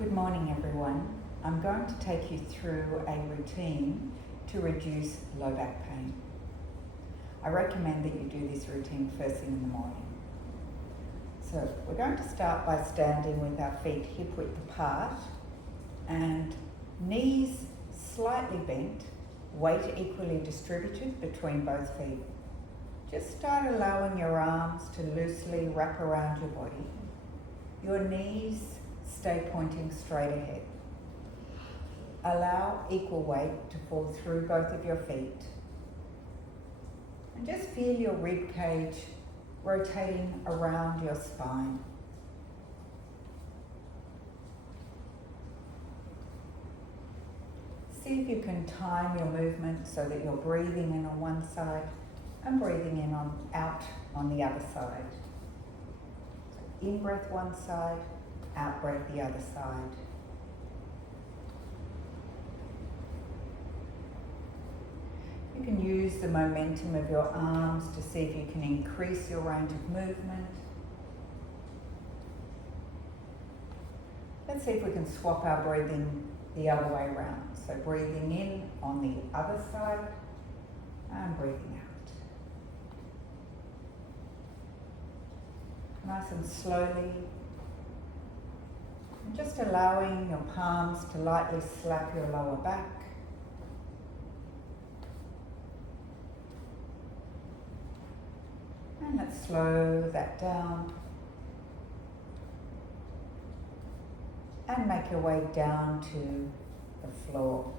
Good morning, everyone. I'm going to take you through a routine to reduce low back pain. I recommend that you do this routine first thing in the morning. So we're going to start by standing with our feet hip width apart and knees slightly bent, weight equally distributed between both feet. Just start allowing your arms to loosely wrap around your body. Your knees stay pointing straight ahead. Allow equal weight to fall through both of your feet. And just feel your rib cage rotating around your spine. See if you can time your movement so that you're breathing in on one side and breathing in out on the other side. So in breath one side, out breath the other side. You can use the momentum of your arms to see if you can increase your range of movement. Let's see if we can swap our breathing the other way around. So breathing in on the other side and breathing out. Nice and slowly. And just allowing your palms to lightly slap your lower back. And let's slow that down. And make your way down to the floor.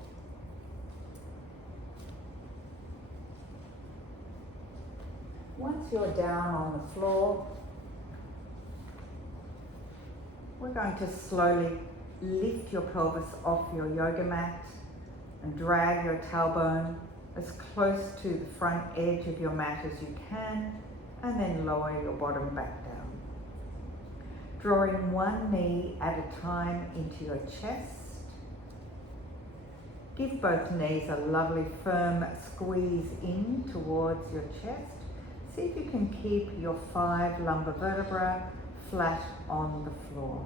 Once you're down on the floor, we're going to slowly lift your pelvis off your yoga mat and drag your tailbone as close to the front edge of your mat as you can, and then lower your bottom back down. Drawing one knee at a time into your chest. Give both knees a lovely firm squeeze in towards your chest. See if you can keep your 5 lumbar vertebrae flat on the floor.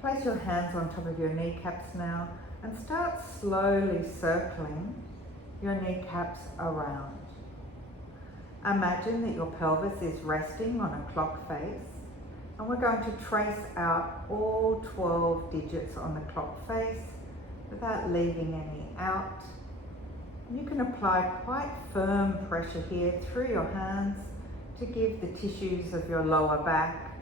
Place your hands on top of your kneecaps now and start slowly circling your kneecaps around. Imagine that your pelvis is resting on a clock face, and we're going to trace out all 12 digits on the clock face without leaving any out. You can apply quite firm pressure here through your hands to give the tissues of your lower back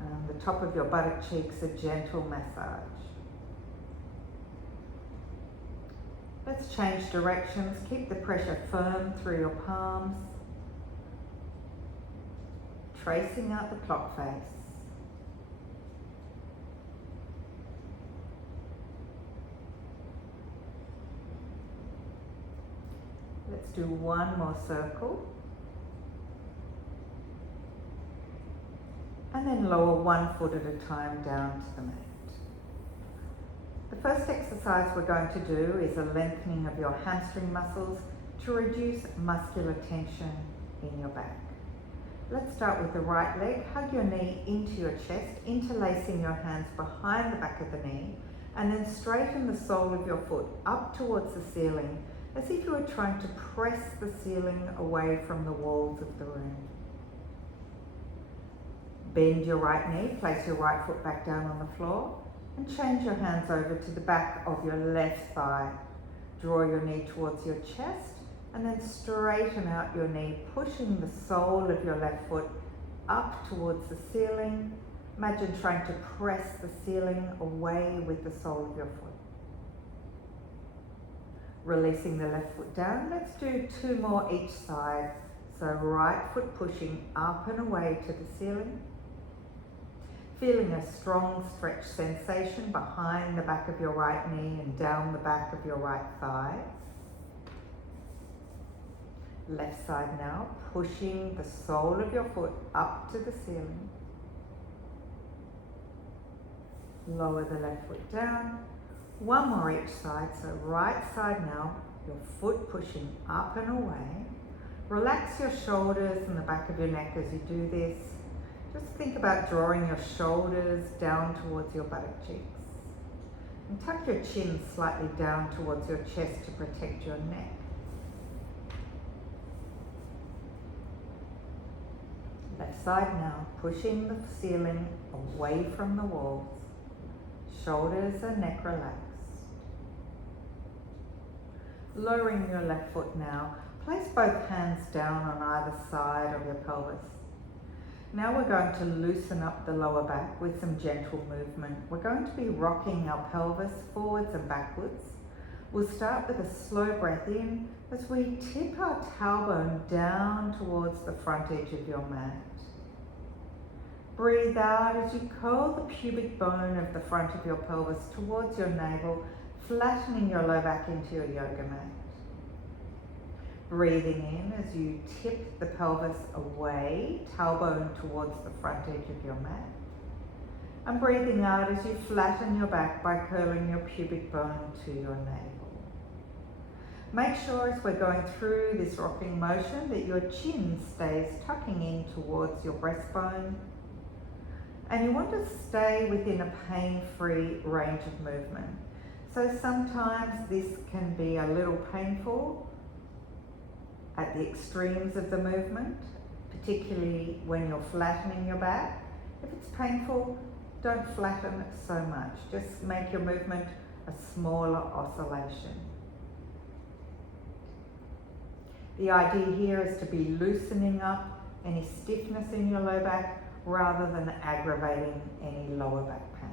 and the top of your buttock cheeks a gentle massage. Let's change directions. Keep the pressure firm through your palms, tracing out the clock face. Let's do one more circle. And then lower one foot at a time down to the mat. The first exercise we're going to do is a lengthening of your hamstring muscles to reduce muscular tension in your back. Let's start with the right leg. Hug your knee into your chest, interlacing your hands behind the back of the knee, and then straighten the sole of your foot up towards the ceiling as if you were trying to press the ceiling away from the walls of the room. Bend your right knee, place your right foot back down on the floor, and change your hands over to the back of your left thigh. Draw your knee towards your chest, and then straighten out your knee, pushing the sole of your left foot up towards the ceiling. Imagine trying to press the ceiling away with the sole of your foot. Releasing the left foot down. Let's do 2 more each side. So right foot pushing up and away to the ceiling. Feeling a strong stretch sensation behind the back of your right knee and down the back of your right thigh. Left side now, pushing the sole of your foot up to the ceiling. Lower the left foot down. One more each side, so right side now, your foot pushing up and away. Relax your shoulders and the back of your neck as you do this. Just think about drawing your shoulders down towards your buttock cheeks. And tuck your chin slightly down towards your chest to protect your neck. Left side now, pushing the ceiling away from the walls. Shoulders and neck relaxed. Lowering your left foot now, place both hands down on either side of your pelvis. Now we're going to loosen up the lower back with some gentle movement. We're going to be rocking our pelvis forwards and backwards. We'll start with a slow breath in as we tip our tailbone down towards the front edge of your mat. Breathe out as you curl the pubic bone of the front of your pelvis towards your navel, flattening your low back into your yoga mat. Breathing in as you tip the pelvis away, tailbone towards the front edge of your mat. And breathing out as you flatten your back by curling your pubic bone to your navel. Make sure as we're going through this rocking motion that your chin stays tucking in towards your breastbone. And you want to stay within a pain-free range of movement. So sometimes this can be a little painful at the extremes of the movement, particularly when you're flattening your back. If it's painful, don't flatten it so much. Just make your movement a smaller oscillation. The idea here is to be loosening up any stiffness in your low back rather than aggravating any lower back pain.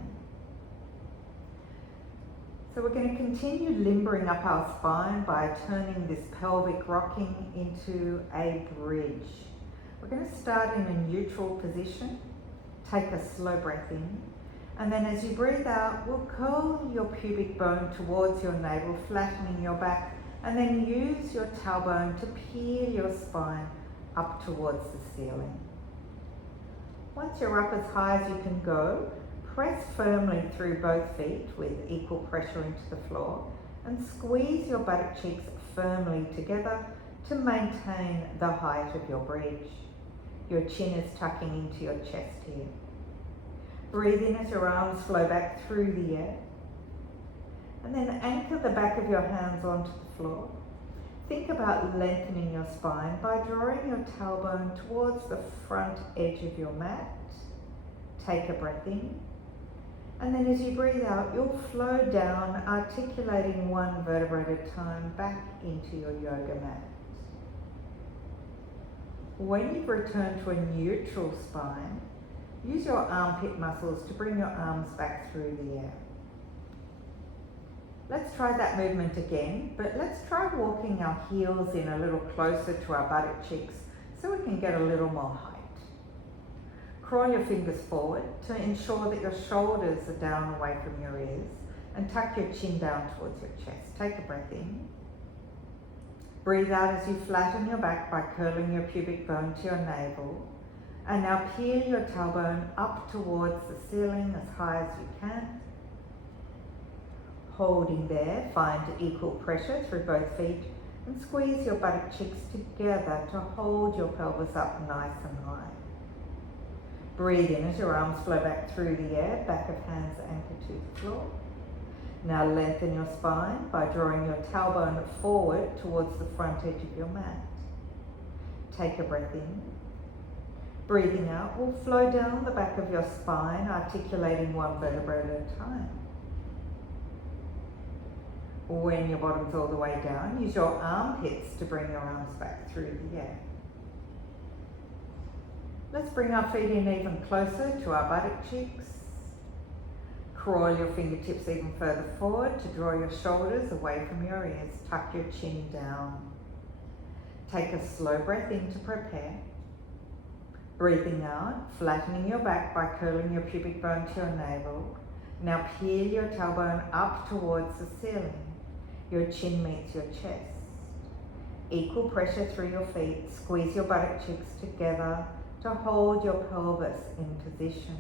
So we're going to continue limbering up our spine by turning this pelvic rocking into a bridge. We're going to start in a neutral position. Take a slow breath in. And then as you breathe out, we'll curl your pubic bone towards your navel, flattening your back, and then use your tailbone to peel your spine up towards the ceiling. Once you're up as high as you can go, press firmly through both feet with equal pressure into the floor and squeeze your buttock cheeks firmly together to maintain the height of your bridge. Your chin is tucking into your chest here. Breathe in as your arms flow back through the air. And then anchor the back of your hands onto the floor. Think about lengthening your spine by drawing your tailbone towards the front edge of your mat. Take a breath in. And then as you breathe out, you'll flow down, articulating one vertebra at a time back into your yoga mat. When you've returned to a neutral spine, use your armpit muscles to bring your arms back through the air. Let's try that movement again, but let's try walking our heels in a little closer to our buttock cheeks so we can get a little more height. Crawl your fingers forward to ensure that your shoulders are down away from your ears and tuck your chin down towards your chest. Take a breath in. Breathe out as you flatten your back by curling your pubic bone to your navel. And now peel your tailbone up towards the ceiling as high as you can. Holding there, find equal pressure through both feet and squeeze your buttock cheeks together to hold your pelvis up nice and high. Breathe in as your arms flow back through the air, back of hands anchored to the floor. Now lengthen your spine by drawing your tailbone forward towards the front edge of your mat. Take a breath in. Breathing out will flow down the back of your spine, articulating one vertebra at a time. When your bottom's all the way down, use your armpits to bring your arms back through the air. Let's bring our feet in even closer to our buttock cheeks. Crawl your fingertips even further forward to draw your shoulders away from your ears. Tuck your chin down. Take a slow breath in to prepare. Breathing out, flattening your back by curling your pubic bone to your navel. Now peel your tailbone up towards the ceiling. Your chin meets your chest. Equal pressure through your feet. Squeeze your buttock cheeks together to hold your pelvis in position.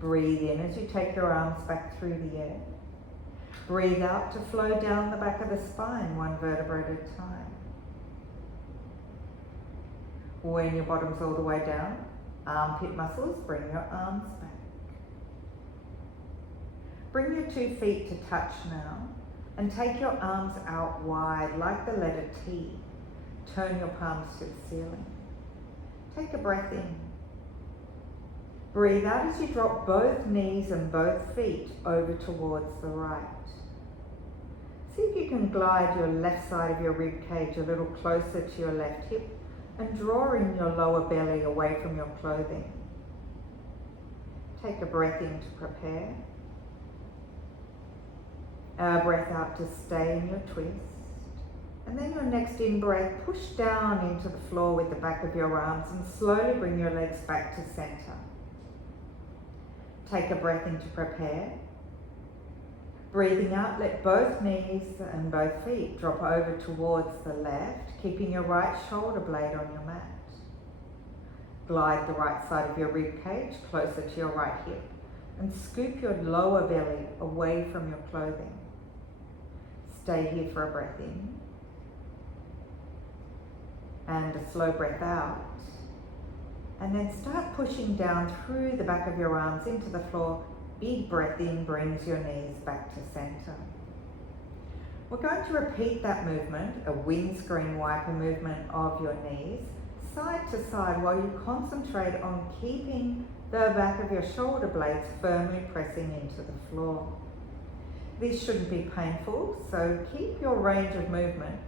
Breathe in as you take your arms back through the air. Breathe out to flow down the back of the spine, one vertebra at a time. When your bottom's all the way down, Armpit muscles, bring your arms back. Bring your 2 feet to touch now and take your arms out wide like the letter T. Turn your palms to the ceiling. Take a breath in. Breathe out as you drop both knees and both feet over towards the right. See if you can glide your left side of your rib cage a little closer to your left hip and draw in your lower belly away from your clothing. Take a breath in to prepare. A breath out to stay in your twist. And then your next in-breath, push down into the floor with the back of your arms and slowly bring your legs back to center. Take a breath in to prepare. Breathing out, let both knees and both feet drop over towards the left, keeping your right shoulder blade on your mat. Glide the right side of your rib cage closer to your right hip and scoop your lower belly away from your clothing. Stay here for a breath in. And a slow breath out. And then start pushing down through the back of your arms into the floor. Big breath in brings your knees back to center. We're going to repeat that movement, a windscreen wiper movement of your knees, side to side while you concentrate on keeping the back of your shoulder blades firmly pressing into the floor. These shouldn't be painful, so keep your range of movement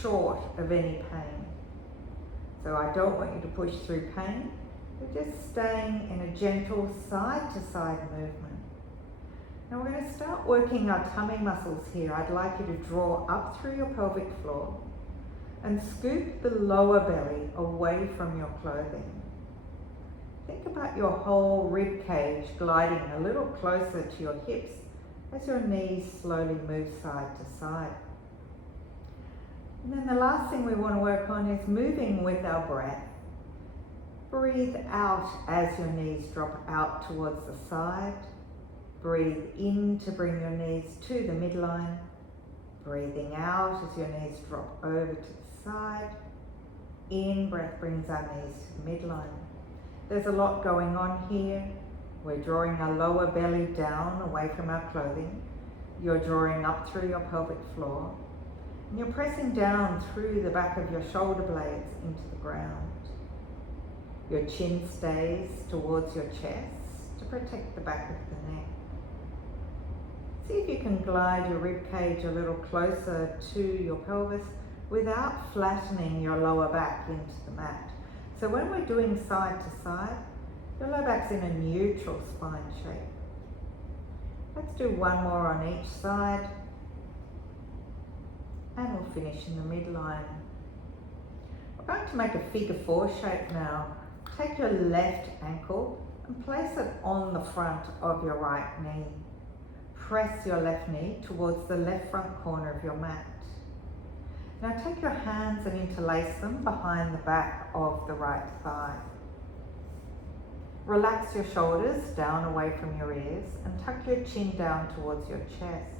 short of any pain. So I don't want you to push through pain. We're just staying in a gentle side-to-side movement. Now we're going to start working our tummy muscles here. I'd like you to draw up through your pelvic floor and scoop the lower belly away from your clothing. Think about your whole rib cage gliding a little closer to your hips as your knees slowly move side to side. And then the last thing we want to work on is moving with our breath. Breathe out as your knees drop out towards the side. Breathe in to bring your knees to the midline. Breathing out as your knees drop over to the side. In breath brings our knees to the midline. There's a lot going on here. We're drawing our lower belly down away from our clothing. You're drawing up through your pelvic floor. And you're pressing down through the back of your shoulder blades into the ground. Your chin stays towards your chest to protect the back of the neck. See if you can glide your rib cage a little closer to your pelvis without flattening your lower back into the mat. So when we're doing side to side, your lower back's in a neutral spine shape. Let's do one more on each side. And we'll finish in the midline. We're going to make a figure 4 shape now. Take your left ankle and place it on the front of your right knee. Press your left knee towards the left front corner of your mat. Now take your hands and interlace them behind the back of the right thigh. Relax your shoulders down away from your ears and tuck your chin down towards your chest.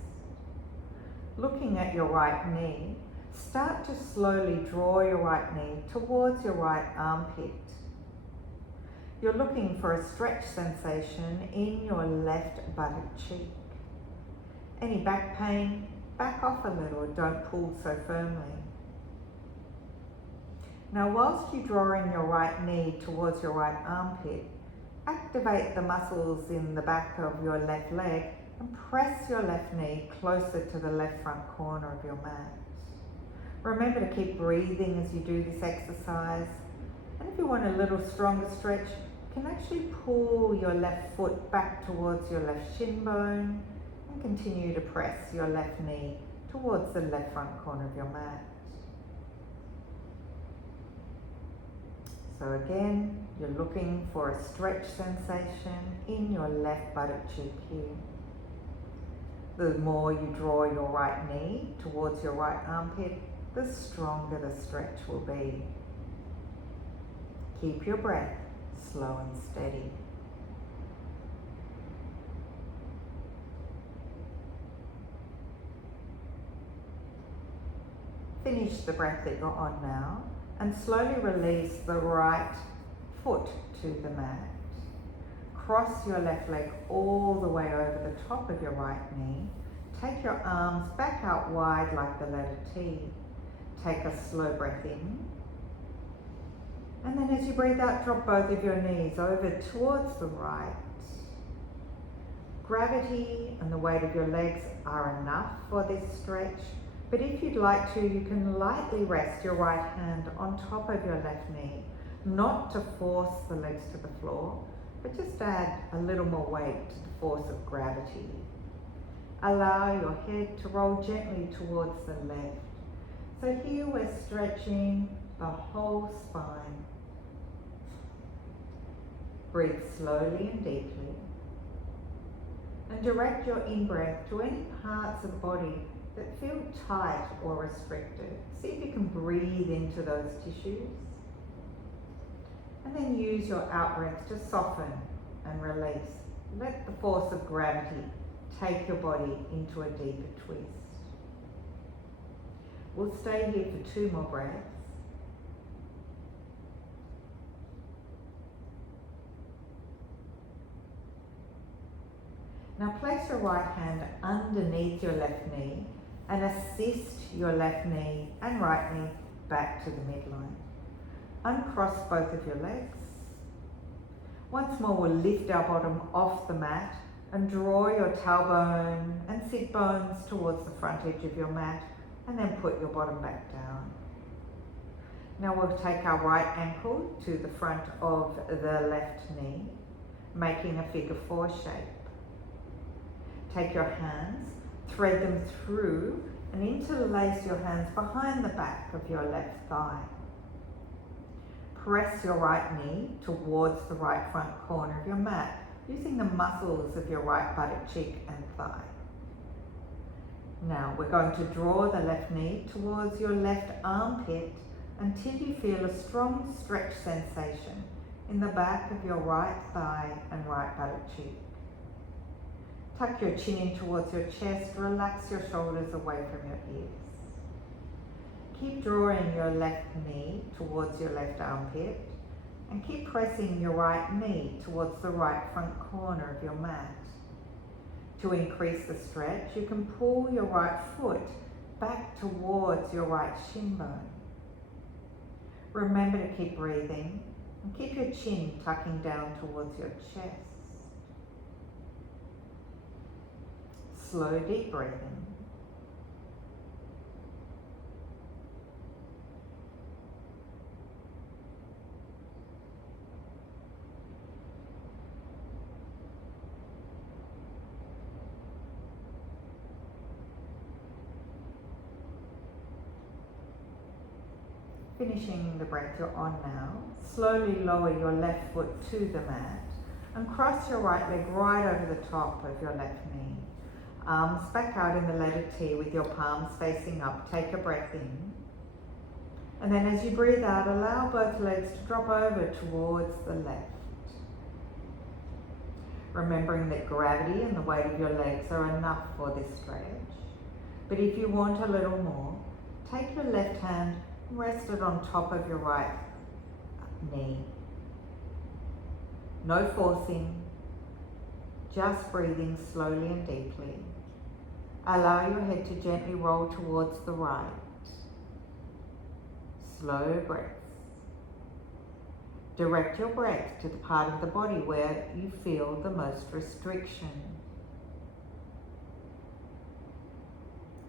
Looking at your right knee, start to slowly draw your right knee towards your right armpit. You're looking for a stretch sensation in your left buttock cheek. Any back pain, back off a little, don't pull so firmly. Now whilst you're drawing your right knee towards your right armpit, activate the muscles in the back of your left leg and press your left knee closer to the left front corner of your mat. Remember to keep breathing as you do this exercise. And if you want a little stronger stretch, you can actually pull your left foot back towards your left shin bone and continue to press your left knee towards the left front corner of your mat. So again, you're looking for a stretch sensation in your left buttock cheek here. The more you draw your right knee towards your right armpit, the stronger the stretch will be. Keep your breath slow and steady. Finish the breath that you're on now and slowly release the right foot to the mat. Cross your left leg all the way over the top of your right knee. Take your arms back out wide like the letter T. Take a slow breath in. And then as you breathe out, drop both of your knees over towards the right. Gravity and the weight of your legs are enough for this stretch, but if you'd like to, you can lightly rest your right hand on top of your left knee, not to force the legs to the floor, but just add a little more weight to the force of gravity. Allow your head to roll gently towards the left. So here we're stretching the whole spine. Breathe slowly and deeply. And direct your in-breath to any parts of the body that feel tight or restricted. See if you can breathe into those tissues. And then use your out-breath to soften and release. Let the force of gravity take your body into a deeper twist. We'll stay here for 2 more breaths. Now place your right hand underneath your left knee and assist your left knee and right knee back to the midline. Uncross both of your legs. Once more, we'll lift our bottom off the mat and draw your tailbone and sit bones towards the front edge of your mat, and then put your bottom back down. Now we'll take our right ankle to the front of the left knee, making a figure 4 shape. Take your hands, thread them through, and interlace your hands behind the back of your left thigh. Press your right knee towards the right front corner of your mat, using the muscles of your right buttock cheek and thigh. Now we're going to draw the left knee towards your left armpit until you feel a strong stretch sensation in the back of your right thigh and right buttock cheek. Tuck your chin in towards your chest, relax your shoulders away from your ears. Keep drawing your left knee towards your left armpit and keep pressing your right knee towards the right front corner of your mat. To increase the stretch, you can pull your right foot back towards your right shin bone. Remember to keep breathing and keep your chin tucking down towards your chest. Slow, deep breathing. Finishing the breath you're on now, slowly lower your left foot to the mat and cross your right leg right over the top of your left knee. Arms back out in the letter T with your palms facing up. Take a breath in. And then as you breathe out, allow both legs to drop over towards the left. Remembering that gravity and the weight of your legs are enough for this stretch. But if you want a little more, take your left hand and rest it on top of your right knee. No forcing, just breathing slowly and deeply. Allow your head to gently roll towards the right. Slow breaths. Direct your breath to the part of the body where you feel the most restriction.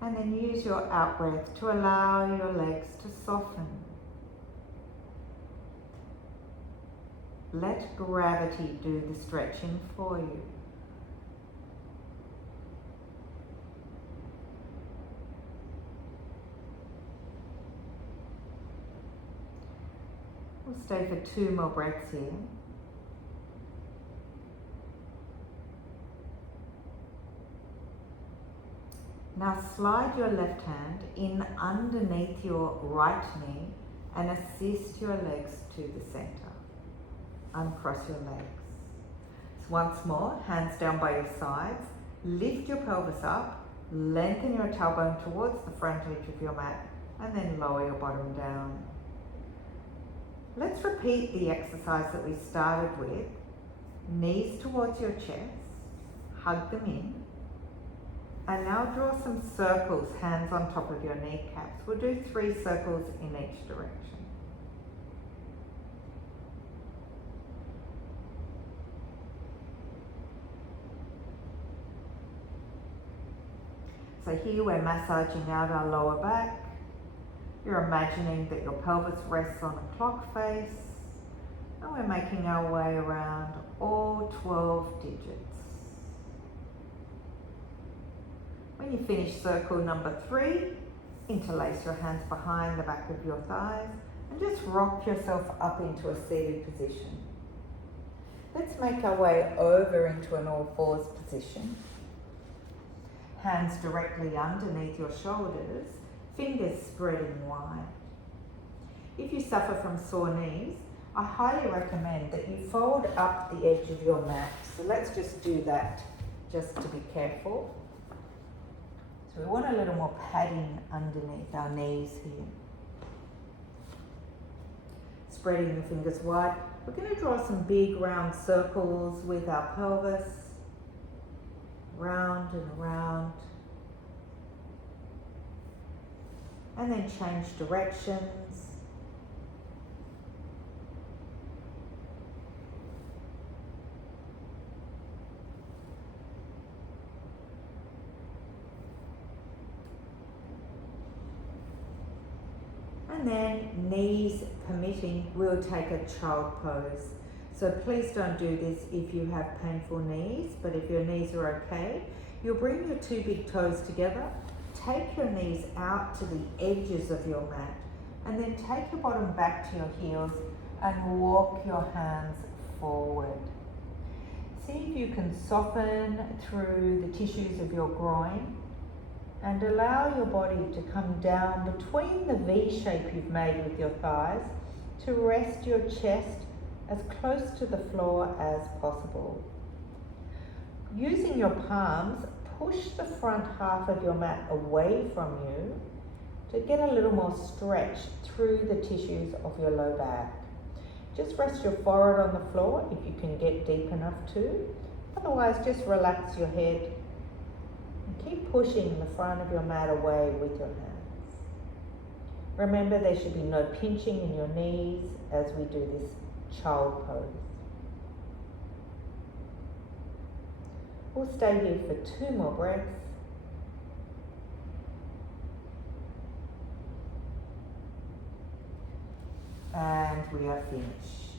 And then use your out breath to allow your legs to soften. Let gravity do the stretching for you. We'll stay for 2 more breaths here. Now slide your left hand in underneath your right knee and assist your legs to the center. Uncross your legs. So once more, hands down by your sides. Lift your pelvis up, lengthen your tailbone towards the front edge of your mat, and then lower your bottom down. Let's repeat the exercise that we started with. Knees towards your chest, hug them in. And now draw some circles, hands on top of your kneecaps. We'll do 3 circles in each direction. So here we're massaging out our lower back. You're imagining that your pelvis rests on a clock face. And we're making our way around all 12 digits. When you finish circle number 3, interlace your hands behind the back of your thighs and just rock yourself up into a seated position. Let's make our way over into an all fours position. Hands directly underneath your shoulders, fingers spreading wide. If you suffer from sore knees, I highly recommend that you fold up the edge of your mat. So let's just do that just to be careful. So we want a little more padding underneath our knees here. Spreading the fingers wide. We're going to draw some big round circles with our pelvis. Round and around. And then change directions. And then, knees permitting, we'll take a child pose. So please don't do this if you have painful knees, but if your knees are okay, you'll bring your 2 big toes together, take your knees out to the edges of your mat, and then take your bottom back to your heels and walk your hands forward. See if you can soften through the tissues of your groin and allow your body to come down between the V shape you've made with your thighs to rest your chest as close to the floor as possible. Using your palms, push the front half of your mat away from you to get a little more stretch through the tissues of your low back. Just rest your forehead on the floor if you can get deep enough to. Otherwise, just relax your head and keep pushing the front of your mat away with your hands. Remember, there should be no pinching in your knees as we do this child pose. We'll stay here for 2 more breaths. And we are finished.